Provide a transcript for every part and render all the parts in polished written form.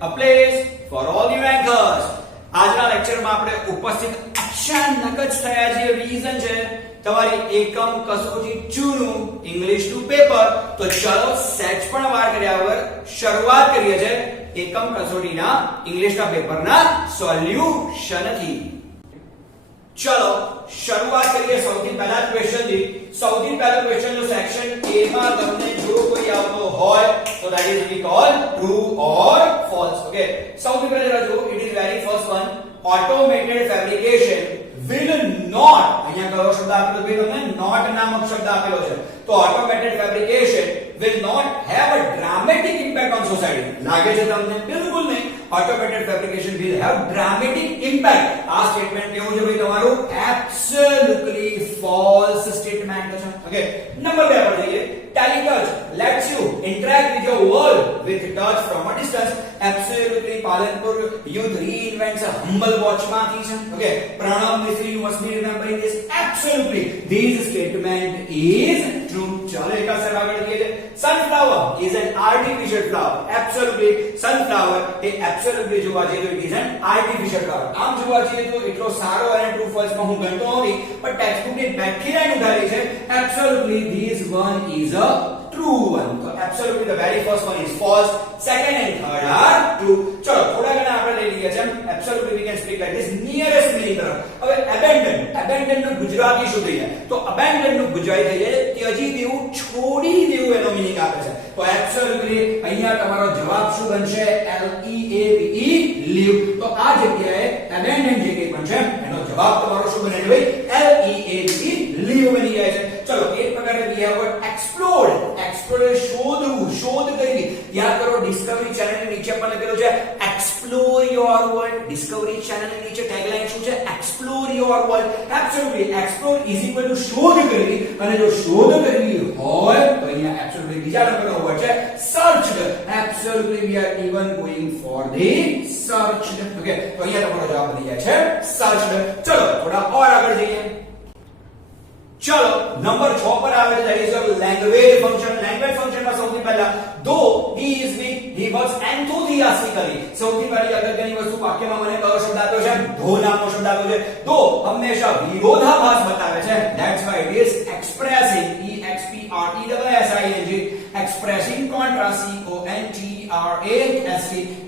a place for all new anchors. આજના લેક્ચરમાં આપણે ઉપસ્થિત અચાનક જ થયા જે રીઝન છે તમારી એકમ કસોટી 2 નું ઇંગ્લિશનું પેપર. તો ચલો સેટ પણ વાર કર્યા વગર શરૂઆત કરીએ છે એકમ કસોટીના ઇંગ્લિશના પેપરના સોલ્યુશનથી. ચલો શરૂઆત કરીએ સૌથી પહેલા ક્વેશ્ચન થી. સૌથી પહેલો ક્વેશ્ચન જો સેક્શન A માં તમને જો કોઈ આવતો હોય તો that is we call true or false. Okay, સૌથી પહેલા જો it is very first one, automated fabrication will not, અહીંયા કયો શબ્દ આપેલો છે તમને not નામક શબ્દ આપેલો છે. તો automated fabrication will not have a dramatic impact on society. લાગે છે તમને? બિલકુલ નહીં. automated fabrication will have dramatic impact. આ સ્ટેટમેન્ટ કેવું છે ભાઈ તમારું? absolutely false statement છે. ઓકે, નંબર 2 પર જઈએ. teletouch lets you interact with your world with touch from a distance. absolutely Palanpur youth reinvents a humble watch માંથી છે. Okay, Pranam Misri, you must be remembering this. absolutely this statement is true. ચાલો એક અસર આગળ જઈએ. sunflower is an artificial flower. absolutely sunflower A absolutely જોવા જઈએ તો it is an artificial flower. આમ જોવા જઈએ તો એટલો સારો અને true false માં હું ગણતો નથી, પણ ટેક્સ્ટબુક ની બેક્ટેરિયા ઉધારી છે. absolutely this one is a true one. તો absolutely the very first one is false, second and third are true. ચલો થોડા ઘણા આપણે લઈ લઈએ છે. absolutely we can speak like this. nearest meaning તરફ. હવે abandon નું ગુજરાતી શું થઈ જાય? તો abandon નું ગુજરાતી થઈ જાય ત્યજી દેવું, છોડી દેવું એનો મીનિંગ આપે છે. તો absolutely અહીંયા તમારો જવાબ શું બનશે? leave, leave. તો આ જગ્યાએ abandon જે કંઈ પણ છે એનો જવાબ તમારો શું બને છે ભાઈ? leave, leave બની જાય છે. ચલો એક પ્રકારે we have got explore શોધવું, શોધ કરવી. યાદ કરો ડિસ્કવરી ચેનલ ની નીચે પણ લખેલું છે explore your world. Discovery channel ની નીચે ટેગલાઈન શું છે? explore your world. absolutely explore is equal to શોધ કરવી, અને જો શોધ કરવી હોય તો અહીંયા absolutely બીજા નંબરનો વર્ડ છે searched. absolutely we are even going for the searched. okay, તો અહીંયા તમારો જવાબ બની જાય છે searched. ચલો થોડા ઓર આગળ જઈએ. ચલો નંબર 6 પર આવે છે that is your language function. language function માં સૌથી પહેલા though he is weak he works enthusiastically. સૌથી પહેલી અગત્યની વસ્તુ વાક્યમાં મને કયો શબ્દ આપ્યો છે? though નામનો શબ્દ આપ્યો છે. though હંમેશા વિરોધાભાસ બતાવે છે. that's why it is expressing, expressing contrast, contrast.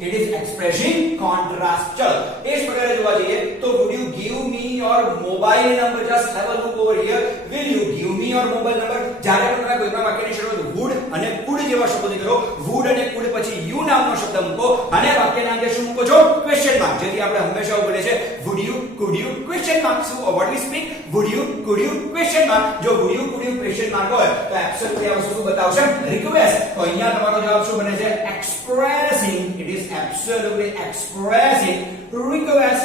it is expressing contrast. ચલો એ જ પ્રકારે જોવા જઈએ તો would you give me your mobile number? just have a look over here. will you give me your mobile number? જ્યારે પણ તમે કોઈ પણ વાક્યની શરૂઆત would અને could જેવા શબ્દોથી કરો, would અને could પછી you નામનો શબ્દ મૂકો અને વાક્યના અંતે શું મૂકો છો? question mark. જેથી આપણે હંમેશા એવું બને છે would you, could you, question mark. so what we speak? would you, could you, question mark. જો would you, could you, question mark હોય તો absolutely આ વસ્તુ શું બતાવશે? request. તો અહીંયા તમારો જવાબ શું બને છે? expressing. it is absolutely expressing request, request.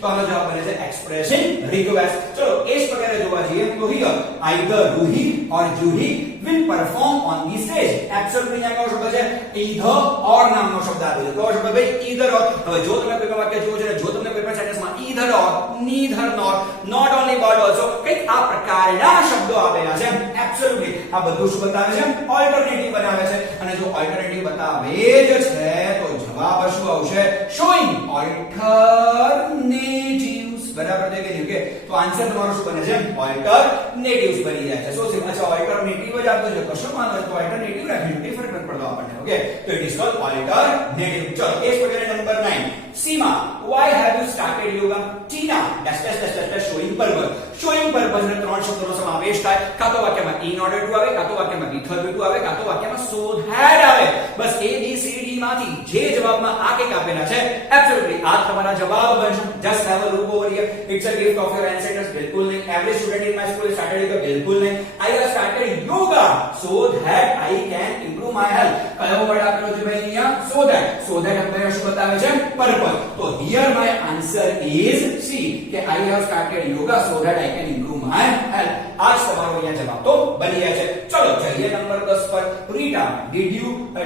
તો આનો જવાબ બને છે expressing request. ચલો એ જ પ્રકારે જોવા જઈએ તો here either Ruhi or Juhi will perform on the stage. absolutely અહીંયા કયો શબ્દ છે? either or નામનો શબ્દ આપ્યો છે. કયો શબ્દ ભાઈ? either or. હવે જો તમે કોઈ વાક્ય જુઓ છો, જો તમને કોઈ પણ સેન્ટેન્સમાં either or, neither nor, not only but also કંઈક આ પ્રકારના શબ્દો આપેલા છે. absolutely આ બધું શું બતાવે છે? ઓલ્ટરનેટિવ બનાવે છે. અને જો ઓલ્ટરનેટિવ બતાવે જ છે તો જવાબ શું આવશે? showing alternatives. બરાબર છે કે નહીં? કે તો આન્સર તમારો શું બને છે? ઓલ્ટરનેટિવ્સ બની જાય છે. સો સિમ્પલ છે. ઓલ્ટરનેટિવ જ આપતો છે, કશો માનો તો ઓલ્ટરનેટિવ રાખી દો, ફરક નથી પડતો આપણને. ઓકે, તો ઇટ ઇઝ કોલ્ડ ઓલ્ટરનેટિવ. ચલો એ જ પ્રકારે number 9. Seema why have you started yoga? Tina showing purpose. showing purpose ને ત્રણ શબ્દોનો સમાવેશ થાય. કાં તો વાક્યમાં in order to આવે, કાં તો વાક્યમાં with her to આવે, કાં તો વાક્યમાં so that આવે. બસ A B C D માંથી જે જવાબમાં આ કંઈક આપેલા છે absolutely આ તમારા જવાબ બનશે. just have a look over here. it's a gift of your ancestors. બિલકુલ નહીં. every student in my school started yoga. બિલકુલ નહીં. I have started yoga so that I can improve my health. કયો word આપેલો છે ભાઈ અહીંયા? so that. so that આપણે શું બતાવે છે? purpose. તો here my answer is C, કે I have started yoga so that I can improve my health. આ જ તમારો અહીંયા જવાબ તો બની જાય છે. ચલો જઈએ નંબર 10 પર. Rita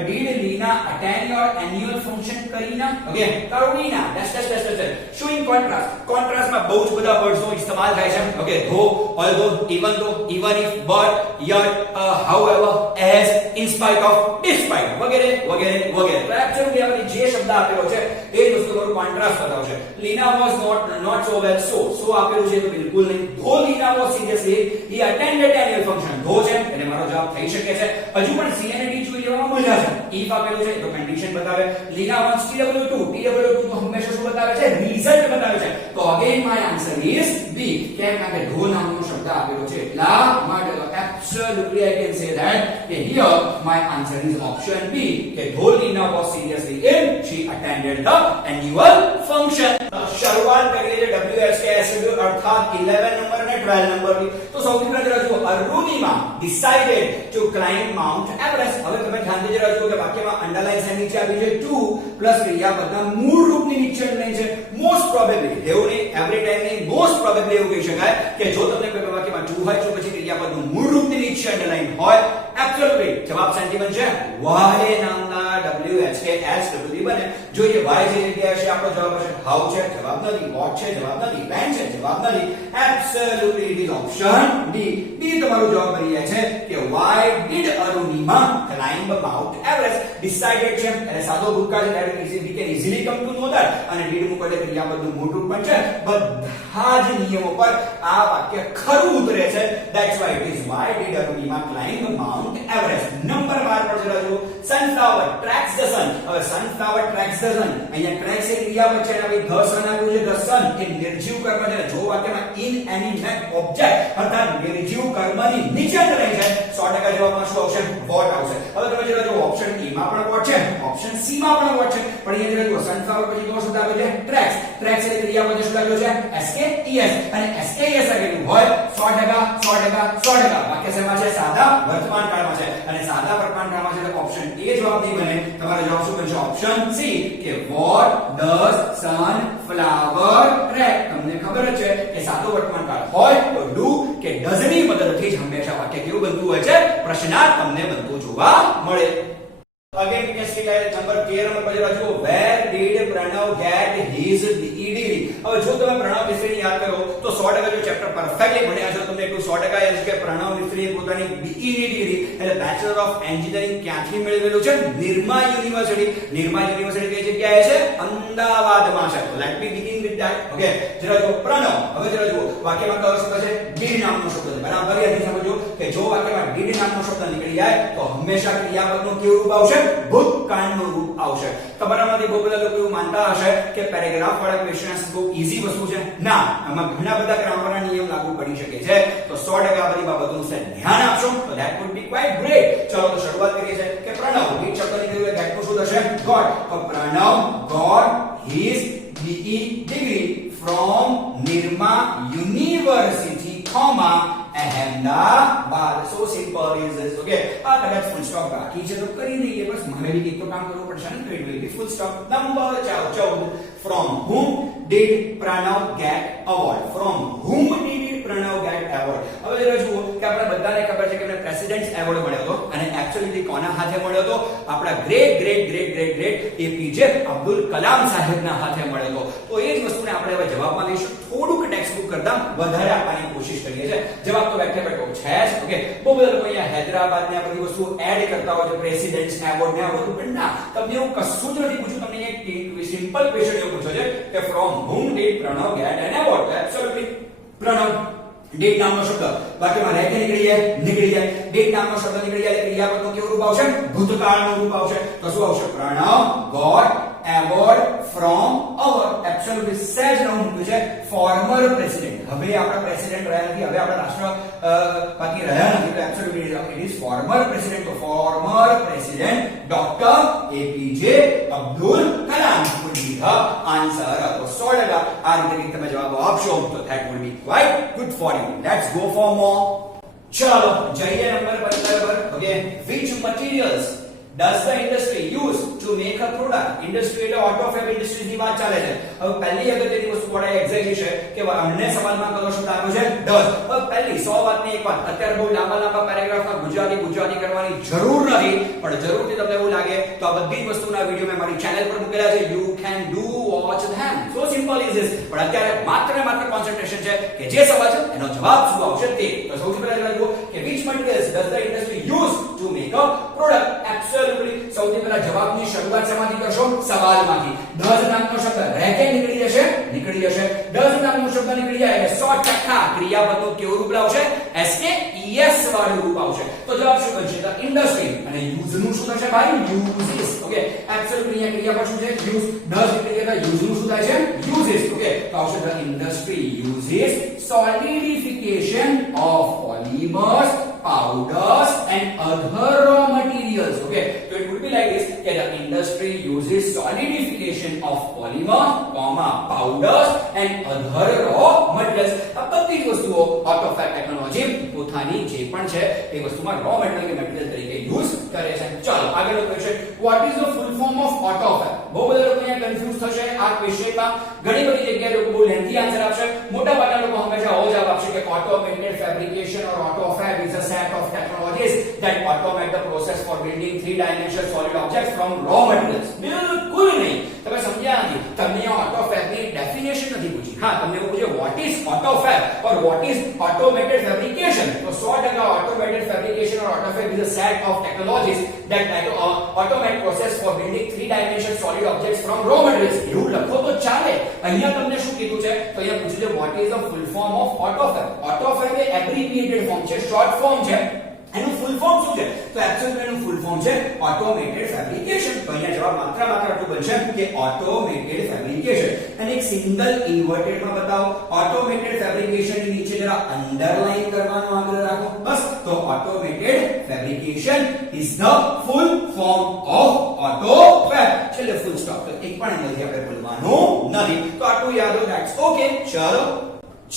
did Lina attend your annual function? Karina. Okay, Carolina. Showing કોન્ટ્રાસ્ટમાં બહુ જ બધા વર્ડ્સનો ઇસ્તેમાલ થાય છે. Okay, though, although, even though, even if, but, yet, however, as, in spite of, despite વગેરે વગેરે વગેરે. તો એબ્સોલ્યુટલી આપણે જે શબ્દ આપેલો છે એ જ વસ્તુ તમારું કોન્ટ્રાસ્ટ બતાવશે. Lina was not so well, so આપેલું છે તો બિલકુલ નહીં. Though Lina was seriously, he attended annual function. though છે એટલે મારો જવાબ થઈ શકે છે. હજુ પણ C અને D જોઈ લેવામાં મજા છે. if આપેલું છે તો કન્ડિશન બતાવે. Lina wants TW2 તો હંમેશા શું બતાવે છે? રિઝલ્ટ બતાવે છે. તો again my answer is B. કેમ? કારણ કે though નામનો શબ્દ આપેલો છે એટલા માટે. તો absolutely I can say that here my answer is option B. કે though Lina was seriously ill, she attended the annual function. શરૂઆત કરીએ છીએ WHKSW અર્થાત 11 નંબર અને 12 નંબરની. તો સૌથી પહેલા જરા જુઓ, Arunima decided to climb Mount Everest. હવે તમે ધ્યાનથી જરા જુઓ કે વાક્યમાં અંડરલાઈન સાઇન નીચે આવી છે to પ્લસ ક્રિયાપદના મૂળ રૂપની નીચે અંડરલાઈન છે. મોસ્ટ પ્રોબેબલી, એવું નહીં એવરી ટાઈમ નહીં, મોસ્ટ પ્રોબેબલી એવું કહી શકાય કે જો તમને કોઈ વાક્યમાં to હોય તો પછી ક્રિયાપદનું મૂળ રૂપની નીચે અંડરલાઈન હોય. એબ્સોલ્યુટલી જવાબ સેન્ટિમેન્ટ છે why નામના WHKSW બને. જોઈએ why જે જગ્યાએ છે આપણો જવાબ હશે how છે, જવાબ નથી. what છે, જવાબ નથી. when છે, જવાબ નથી. Absolutely it is option D. D તમારો જવાબ બની જાય છે કે why did Arunima climb Mount Everest. decided છે એટલે સાદો ભૂતકાળ છે એટલે we can easily come to know that. અને did મૂકો એટલે ક્રિયાપદનું મૂળ રૂપ પણ છે. બધા જ નિયમો પર આ વાક્ય ખરું ઉતરે છે. that's why it is why did Arunima climb Mount Everest. Number 12 પર જરા જુઓ, sunflower tracks the sun. હવે sunflower tracks the sun, અહીંયા tracks એ ક્રિયાપદ છે અને the sun આવ્યું છે. the sun એ નિર્જીવ કર્મ છે. જો વાક્યમાં inanimate object અર્થાત નિર્જીવ કર્મની નીચે રહી છે 100% જવાબમાં શું આવશે? what આવશે. હવે તમે જરા જુઓ ઓપ્શન E માં પણ what છે, ઓપ્શન C માં પણ what છે, પણ અહીંયા જરા જુઓ sunflower પછી તો શું આવે છે? tracks. tracks એટલે ક્રિયાપદ શું લાગ્યો છે? SKES. અને SKES આગળનું હોય 100% વાક્ય શેમાં છે? સાદા વર્તમાન કાળમાં છે. અને સાદા વર્તમાન કાળમાં છે એટલે ઓપ્શન A જવાબ નહીં બને. તમારો જવાબ શું બનશે? ઓપ્શન C કે what does sunflower track. તમને ખબર જ છે કે સાદો વર્તમાન કાળ હોય તો do કે does ની મદદથી જ હંમેશા વાક્ય કેવું બનતું હોય છે? પ્રશ્નાર્થ તમને બનતું જોવા મળે. Again we can see like number 13 number પર જુઓ, where did Pranav get his BE degree. હવે જો તમે પ્રણવ મિસ્ત્રીને યાદ કરો તો 100% જો ચેપ્ટર પરફેક્ટલી ભણ્યા છો તમને એટલું 100% યાદ છે કે પ્રણવ મિસ્ત્રીએ પોતાની BE ડિગ્રી એટલે બેચલર ઓફ એન્જિનિયરિંગ ક્યાંથી મેળવેલું છે? નિરમા યુનિવર્સિટી. નિરમા યુનિવર્સિટી કઈ જગ્યાએ છે? અમદાવાદમાં છે. તો let me begin with that. Okay, જરા જુઓ પ્રણવ. હવે જરા જુઓ વાક્યમાં કયો શબ્દ છે? ડીડ નામનો શબ્દ છે. બરાબર યાદ સમજો કે જો વાક્યમાં ડીડ નામનો શબ્દ નીકળી જાય તો હંમેશા ક્રિયાપદનું કેવું રૂપ આવશે? ભૂતકાળનું રૂપ આવશે. તમારામાંથી બહુ બધા લોકો એવું માનતા હશે કે પેરેગ્રાફ વાળા ક્વેશ્ચન્સ બહુ ઈઝી વસ્તુ છે. ના, આમાં ઘણા બધા ગ્રામરના નિયમ લાગુ પડી શકે છે. તો 100% બધી બાબતોનું ધ્યાન આપશો તો that would be quite great. ચલો તો શરૂઆત કરીએ છીએ કે પ્રણવ એક શબ્દ નીકળ્યો ધેટ નું શું થશે? ગોટ. તો Pranav got his BE degree from Nirma University, Ahmedabad. So simple is this. Okay, આ કદાચ ફૂલ સ્ટોપ બાકી છે તો કરી દઈએ. બસ મારે બી એક તો કામ કરવું પડશે ને, તો it will be full stop. Number 14, from whom did Pranav get award. From whom did Pranav get award. હવે જરા જુઓ કે આપણે બધાને ખબર છે કે એમને પ્રેસિડેન્ટ્સ એવોર્ડ મળ્યો હતો અને એક્ચ્યુઅલી કોના હાથે મળ્યો હતો? આપણા ગ્રેટ APJ અબ્દુલ કલામ સાહેબના હાથે મળ્યો હતો. તો એ જ વસ્તુને આપણે હવે જવાબમાં લઈશું. થોડુંક ટેક્સ્ટ બુક કરતા વધારે આપવાની કોશિશ કરીએ છીએ. જવાબ તો વ્યાખ્યા બેઠો છે જ. ઓકે, બહુ બધા લોકો અહીંયા હૈદરાબાદ ને આ બધી વસ્તુ એડ કરતા હોય છે, પ્રેસિડેન્ટ્સ એવોર્ડ ને આ બધું. પણ ના, તમને એવું કશું જ નથી પૂછ્યું. તમને એક સિમ્પલ ક્વેશ્ચન એવું પૂછ્યો છે કે from whom did Pranav get an award. Absolutely Pranav did નામનો શબ્દ વાક્યમાં રહેકે નીકળી જાય. did નામનો શબ્દ નીકળી જાય એટલે ક્રિયાપદનું કેવું રૂપ આવશે? ભૂતકાળનું રૂપ આવશે. તો શું આવશે? Pranav got award from our. Absolutely સહેજ નવું મૂક્યું છે ફોર્મર પ્રેસિડેન્ટ. હવે આપણા પ્રેસિડેન્ટ રહ્યા નથી, હવે આપણા રાષ્ટ્રપતિ રહ્યા નથી. તો absolutely it is former president. તો former president doctor APJ Abdul Kalam would be the answer. તો 100% આ રીતે તમે જવાબ આપશો તો that would be quite good for you. Let's go for more. ચલો જઈએ નંબર 15 પર. Okay, which materials does the industry use to make a product? industry એટલે auto fab industries ની વાત ચાલે છે. હવે પહેલી અગત્યની વસ્તુ પડાય એક્ઝેક્ટલી છે કે અમને સવાલમાં કયો શબ્દ આવ્યો છે does. હવે પહેલી 100 વાતની એક વાત, અત્યારે બહુ લાંબા પેરેગ્રાફમાં ગુજરાતી કરવાની જરૂર નથી, પણ જરૂરથી તમને એવું લાગે તો આ બધી જ વસ્તુના વિડિયો મેં મારી ચેનલ પર મૂકેલા છે. you can do watch them. so simple is this. પણ અત્યારે માત્ર કોન્સન્ટ્રેશન છે કે જે સવાલ છે એનો જવાબ શું આવશે તે. તો સૌથી પહેલા જણાવો કે which materials does the industry use to make a product? absolutely સૌથી પહેલા જવાબની શરૂઆત શેમાંથી કરશો? સવાલમાંથી. does નામનો શબ્દ રહેકે નીકળી જશે. does નામનો શબ્દ નીકળી જાય એટલે 100% ક્રિયાપદનું કેવું રૂપ લાવશે? SKES વાળું રૂપ આવશે. તો જવાબ શું બનશે? the industry અને use નું શું થશે ભાઈ? uses. ઓકે absolutely અહીંયા ક્રિયાપદ શું છે? use. does એટલે કે use નું શું થાય છે? uses. ઓકે તો આવશે the industry uses solidification of polymers, powders and other raw materials. Okay, so it would be like this that the industry uses solidification of polymer, powders and other raw materials. આ બધી જ વસ્તુઓ auto fab technology પોતાની જે પણ છે એ વસ્તુમાં raw material કે મટીરીયલ તરીકે યુઝ કરે છે. ચાલો આગળનો question, what is the full form of auto fab? બહુ બધા લોકો અહીંયા કન્ફ્યુઝ થશે આ ક્વેશ્ચનમાં. ઘણી બધી જગ્યાએ લોકો બહુ લેન્થી આન્સર આપશે. મોટા ભાગના લોકો હંમેશા આવો જવાબ આપશે કે automated fabrication or auto fab is a set of technologies that automate the process for building three-dimensional solid objects from raw materials. બિલકુલ નહીં. તમે સમજ્યા નથી. તમને auto fab ની ડેફિનેશન નથી પૂછી. હા તમને એવું પૂછે what is auto fab or what is automated fabrication? તો 100% automated fabrication or auto fab is a set of technologies that automate process for building three-dimensional solid objects from raw materials. એવું લખો તો ચાલે. અહીંયા તમને શું કીધું છે? તો અહીંયા પૂછ્યું છે what is the full form of auto fab? auto fab A abbreviated form છે, short form છે. એનું ફૂલ ફોર્મ શું છે? તો એબ્સોલ્યુટલી એનું ફૂલ ફોર્મ છે ઓટોમેટેડ ફેબ્રિકેશન. તો અહીંયા જવાબ માત્ર આટલું બનશે કે ઓટોમેટેડ ફેબ્રિકેશન. અને એક સિંગલ ઇન્વર્ટેડ માં બતાવો. ઓટોમેટેડ ફેબ્રિકેશન ની નીચે જરા અંડરલાઈન કરવાનો આગ્રહ રાખો. બસ. તો automated fabrication is the full form of auto fab. છેલ્લે ફૂલ સ્ટોપ. તો એક પણ એનાથી આપણે બોલવાનું નથી. તો આટલું યાદ હો. That's okay.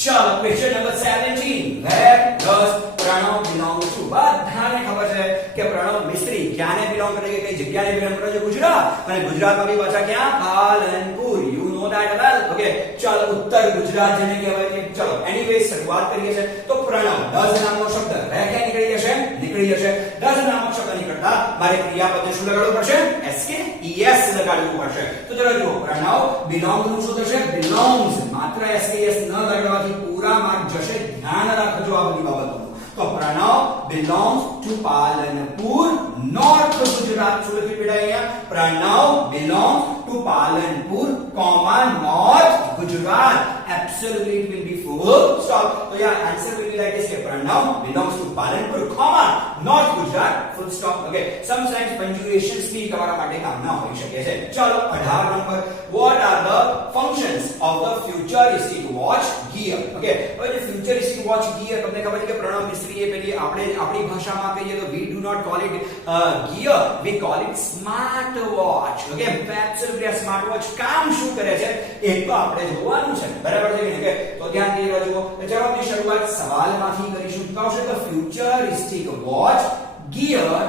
ચાલો question number 17. where does Pranav belong to? બધાને ખબર છે કે પ્રણવ મિસ્ત્રી ક્યાંને બિલોંગ કરે કે કઈ જગ્યાને બિલોંગ કરે છે? ગુજરાત. અને ગુજરાતમાં બી પાછા ક્યાં? Palanpur. You know that well. Okay ચાલો ઉત્તર ગુજરાત જેને કહેવાય છે. ચલો એનીવે શરૂઆત કરીએ છે. તો પ્રણવ does નામનો શબ્દ રહે કે નીકળી જશે. does નામનો શબ્દ નીકળતા મારે ક્રિયાપદને શું લગાડવું પડશે? SKES લગાડવું પડશે. તો ચલો જુઓ પ્રણવ belong નું શું થશે? belongs. માત્ર SKES ન લગાડવાથી પૂરા માર્ક જશે. ધ્યાન રાખજો આ બધી બાબતોનું. તો Pranav belongs to Palanpur north Gujarat. શું લખી બેટા અહીંયા? Pranav belongs to Palanpur north Gujarat. absolutely it will be full stop. તો યા answer will be like this કે Pranav belongs to Palanpur north Gujarat full stop. okay sometimes punctuations भी તમારા માટે કામ ના હોઈ શકે છે. ચાલો 18 number, what are the functions of the futuristic watch gear? okay હવે જે futuristic watch gear તમને ખબર છે કે પ્રણવ મિસ્ત્રી એ પેલી આપણે આપણી ભાષામાં કહીએ તો we do not call it gear, we call it smart watch. okay absolutely આ સ્માર્ટ વોચ કામ શું કરે છે એ તો આપણે જોવાનું છે. બરાબર છે કે તો ધ્યાનથી જુઓ. જવાબની શરૂઆત સવાલમાંથી કરીશું. તો આવશે the futuristic watch gear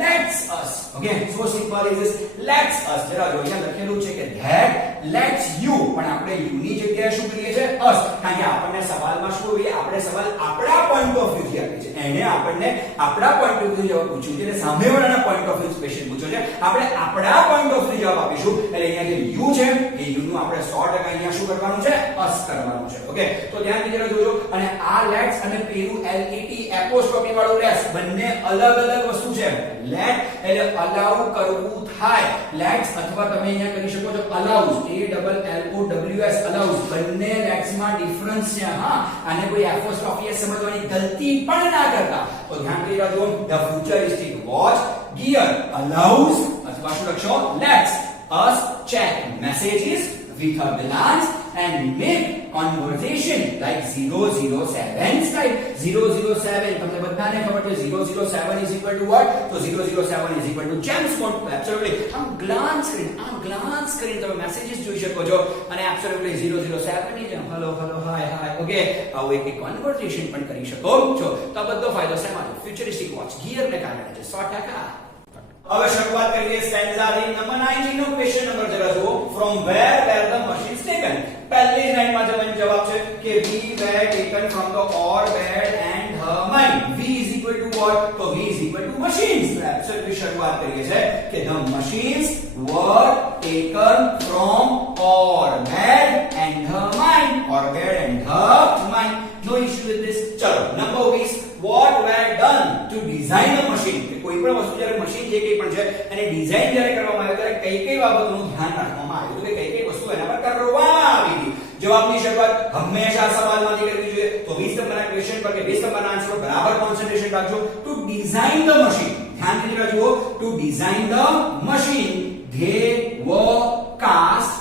lets us. okay so simple is this lets us. જરા જો અહીંયા લખેલું છે કે that lets you, પણ આપણે you ની જગ્યાએ શું કરીએ છે? us. કારણ કે આપણને સવાલમાં શું હોય? આપણે સવાલ આપણા પોઈન્ટ ઓફ વ્યૂ થી આપીએ છે. એને આપણને આપણા પોઈન્ટ ઓફ વ્યૂ જવાબ પૂછ્યું છે અને સામેવાળાના પોઈન્ટ ઓફ વ્યૂ સ્પેશિયલ પૂછ્યો છે. આપણે આપણા પોઈન્ટ ઓફ વ્યૂ જવાબ આપીશું. એટલે અહીંયા જે you છે એ you નું આપણે 100% અહીંયા શું કરવાનું છે? us કરવાનું છે. ઓકે તો ધ્યાનથી જરા જોજો. અને આ lets અને પેલું let એપોસ્ટ્રોફી વાળું લેટ્સ બંને અલગ વસ્તુ છે. let એટલે અલાઉ કરવું થાય. લેટ્સ અથવા તમે અહીંયા કરી શકો છો અલાઉઝ. ALLOWS allows. બંને લેટ્સ માં ડિફરન્સ છે. હા આને કોઈ એપોસ્ટ્રોફી સમજવાની ગલતી પણ ના કરતા. તો ધ્યાનથી રાખજો. the futuristic watch gear allows અથવા શું લખશો? lets us check messages with a glance and make conversation like 007 style. 007 તમને બધાને ખબર છે 007 is equal to what? તો 007 is equal to James Bond. absolutely આમ ગ્લાન્સ કરીને તમે મેસેजेस જોઈ શકો છો અને absolutely 007 ની જેમ હેલો હાય ઓકે આવું એક કન્વર્સેશન પણ કરી શકો છો. તો આ બધો ફાયદો શેમાં? ફ્યુચરિસ્ટિક વોચ ગિયર ને કારણે છે 100%. હવે શરૂઆત કરીએ સ્ટેન્ઝા થી નંબર 19 નો ક્વેશ્ચન નંબર જરા જુઓ from where the machines taken પહેલી જ લાઈનમાં જવાબ છે કે we were taken from the or bed and her mind v is equal to what તો v is equal to machines તો એબ્સોલ્યુટલી શરૂઆત કરીએ છે કે the machines were taken from or bed and her mind or bed and her mind no issue with this ચલો number 20 what were done to design a machine કોઈ પણ વસ્તુ જ્યારે મશીન જે કંઈ પણ છે એને ડિઝાઇન જ્યારે કરવામાં આવે ત્યારે કઈ કઈ બાબતોનું ધ્યાન રાખવામાં આવ્યું કે કઈ કઈ વસ્તુ એના પર કરવામાં આવી હતી જવાબની શરૂઆત હંમેશા સવાલમાંથી કરવી જોઈએ તો 20 નંબરના ક્વેશ્ચન પર કે 20 નંબરના આન્સર પર બરાબર કોન્સન્ટ્રેશન રાખજો ટુ ડિઝાઇન ધ મશીન ધ્યાનથી જરા જુઓ to design the machine they were cast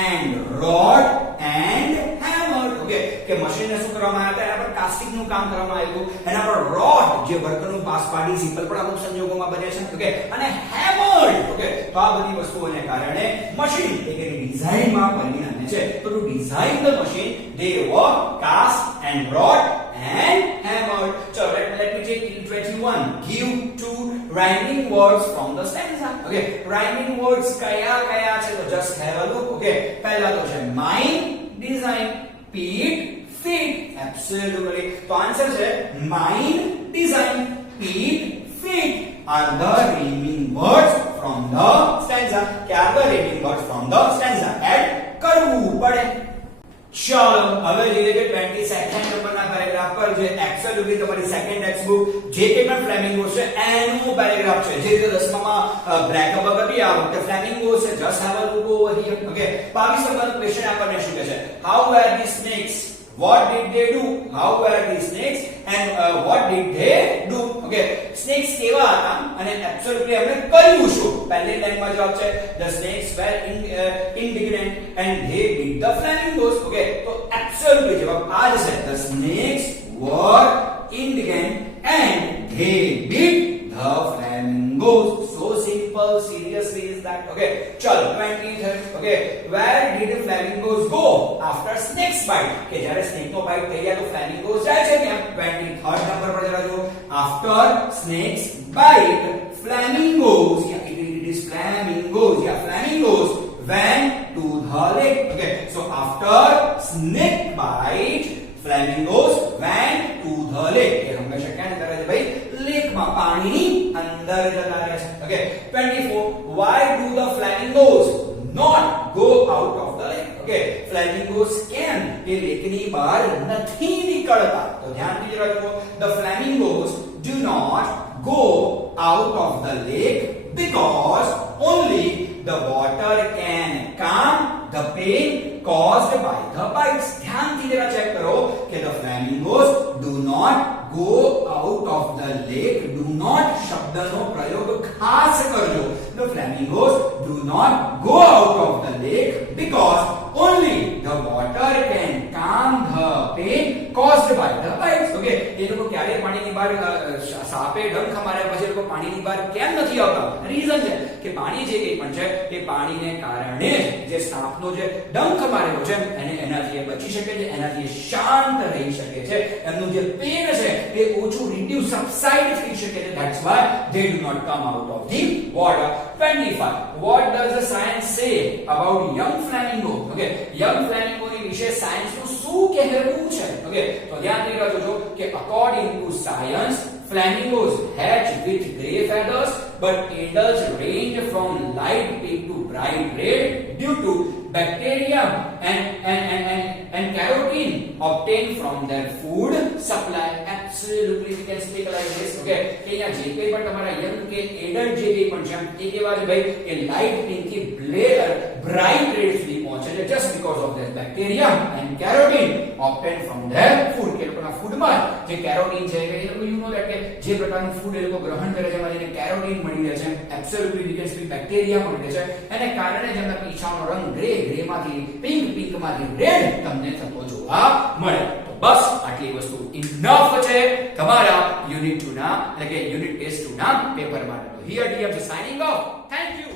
and wrought and hammered okay કે મશીનને શું કરવામાં આવ્યા હતા એના પર કાસ્ટિંગ નું કામ કરવામાં આવ્યું એના પર wrought જે વર્કનું પાસ પાડી સિમ્પલ પણ અમુક સંજોગોમાં બને છે ઓકે અને hammered okay તો આ બધી વસ્તુઓને કારણે મશીન એટલે કે ડિઝાઇનમાં પરિણમે છે તો to design the machine they were cast and wrought and hammered so let me take in 21 give two rhyming words from the stanza okay rhyming words kaya છે તો just have a look okay પહેલા તો છે mind design pit feet absolutely તો answer છે mind design pit feet are the rhyming words from the stanza કે are the rhyming words from the stanza add કરવું પડે ચાલો હવે જોઈએ કે 22nd નંબરના પેરેગ્રાફ પર જે એબ્સોલ્યુટલી તમારી સેકન્ડ ટેક્સ્ટ બુક જે કે પણ ફ્લેમિંગો છે એનો પેરેગ્રાફ છે જે રીતે 10માં બ્રેકઅપ હતી આ વખતે ફ્લેમિંગો છે just have a look over here okay 22 નંબરનો ક્વેશ્ચન આપણને શું કહે છે how were the snakes what did they do how were these snakes and what did they do okay snakes કેવા હતા અને એબ્સોલ્યુટલી આપણે કર્યું શું પહેલી લાઈનમાં જવાબ છે the snakes were indignant and they beat the flamingos okay તો એબ્સોલ્યુટલી જવાબ આ જ છે the snakes were indignant and they beat the flamingos so simple seriously is that okay chalo 23rd okay where did flamingos go after snakes bite કે જ્યારે snake નો bite થઈ જાય તો flamingos જાય છે ત્યાં 23rd નંબર પર જરા જો after snakes bite flamingos yeah it is flamingos went to the lake okay so after snake bite flamingos went to the lake ये हमेशा क्या करे છે भाई लेक માં પાણીની અંદર જતા રહે છે okay 24 why do the flamingos not go out of the lake okay flamingos કેમ એ લેકની બહાર નથી નીકળતા તો ધ્યાનથી જરા જુઓ the flamingos do not go out of the lake because only the water can calm the pain caused by the bites ધ્યાનથી જરા ચેક કરો કે the flamingos do not go out of the lake do not શબ્દનો પ્રયોગ ખાસ કરજો the flamingos do not go out of the lake because only the water can calm the pain caused by the bites okay એ લોકો ક્યારે પાણીની બહાર સાપે ડંખ માર્યા પછી લોકો પાણીની બહાર કેમ નથી આવતા રીઝન છે કે પાણી જે કંઈ પણ છે એ પાણીને કારણે જે સાપનો જે ડંખ મારેલો છે એને એનાથી એ બચી શકે છે એનાથી એ શાંત રહી શકે છે એમનું જે પેન છે એ ઓછું રિડ્યુસ સબસાઇડ થઈ શકે છે that's why they do not come out of the water 25 what does the science say about young flamingo okay young flamingo ની વિશે સાયન્સ નું શું કહેવું છે okay તો ધ્યાનથી રાખજો કે according to science flamingos hatch with gray feathers but adults range from light pink to bright red due to bacteria and carotene obtained from their food supply absolutely we can speak like this okay કે અહીંયા જે કંઈ પણ તમારા young કે adult જે કંઈ પણ છે એ કેવા છે ભાઈ કે લાઇટ પિંક થી બ્રાઇટ રેડ સુધી પહોંચે છે just because of their bacteria and carotene obtained from their food કે લોકોના ફૂડમાં જે કેરોટીન છે એ લોકો યુ નો ધેટ કે જે પ્રકારનું ફૂડ એ લોકો ગ્રહણ કરે છે એમાં જેને કેરોટીન મળી રહે છે absolutely we can speak bacteria મળી રહે છે એને કારણે જ એમના પીછાનો રંગ ગ્રે માંથી પિંક માંથી રેડ તમને થતો જોવા મળે તો બસ આટલી વસ્તુ ઇનફ છે તમારા યુનિટ 2 ના એટલે કે યુનિટ ટેસ્ટ 2 ના પેપર માટે here D M signing off thank you